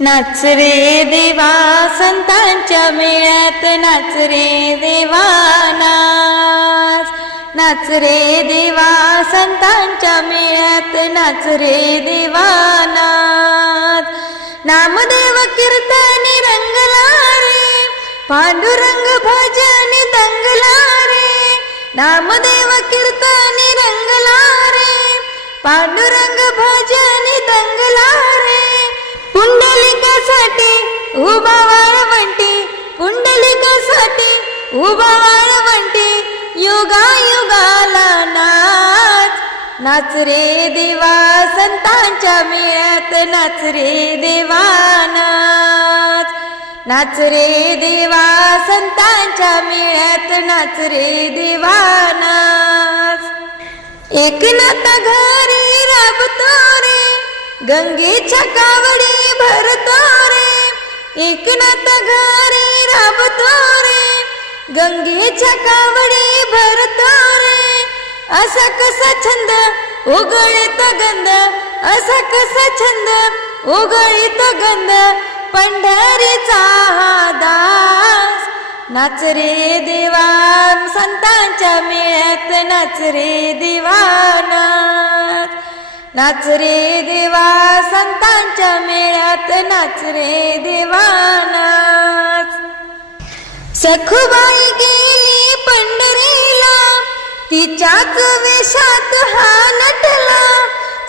नाच रे देवा संतांच्या मेळ्यात नाच रे देवा नाच. नाच रे देवा संतांच्या मेळ्यात नाच रे देवा नाच. नामदेव कीर्तनी रंगला रे पांडुरंग भजन दंगला रे नामदेव कीर्तनी रंगला रे पांडुरंग भजन दंगला उभा वाळवंटी पुंडलिकासाठी उभा वाळवंटी युगा युगाला नाच. नाच रे देवा संतांच्या मेळ्यात नाच रे देवा नाच. नाच रे देवा संतांच्या मेळ्यात नाच रे देवा नाच. एकनाथ घरी राबतो रे गंगेच्या कावडी भरतो रे. एकनाथ घरी राबतो रे गंगेच्या कावडी भरतो रे असा कसा छंद उगळीत गंध असा कसा छंद उगळीत गंध. पंढरीचा हा दास नाच रे देवा संतांच्या मेळ्यात नाच रे देवा. नाच रे देवा संतांच्या मेळ्यात नाच रे देवा नाच. सखुबाई गेली पंढरीला तिच्याच वेशात हा नटला.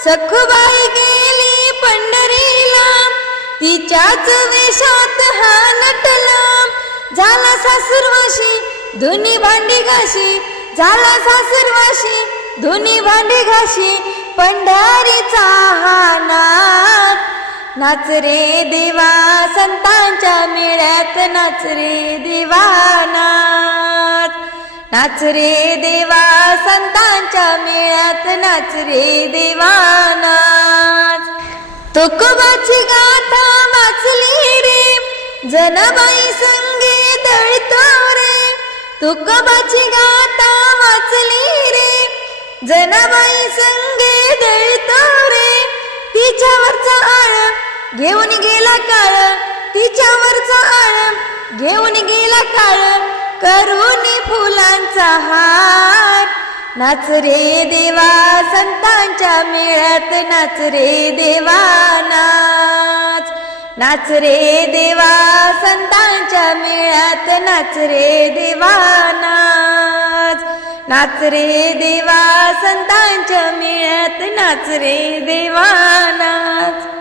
सखुबाई गेली पंढरीला तिच्याच वेशात हा नटला. झाला सासुरवाशी धुनी भांडी घाशी. झाला सासुरवाशी धुनी भांडी घाशी. पंढरीचा हा नाच नाच रे देवा संतांच्या मेळ्यात नाच रे देवा नाच नाच रे देवा संतांच्या मेळ्यात नाच रे देवा नाच तुकोबाची गाथा वाचली रे जनबाई संगे दळतो रे. तुकोबाची गाथा वाचली रे जनबाई संगे घेऊन गेला काळ तिच्यावरचा आळ. घेऊन गेला काळ करून फुलांचा हार. नाच रे देवा संतांच्या मेळ्यात नाच रे देवा नाच. नाच रे देवा संतांच्या मेळ्यात नाच रे देवा नाच. नाच रे देवा संतांच्या मेळ्यात नाच रे देवा नाच.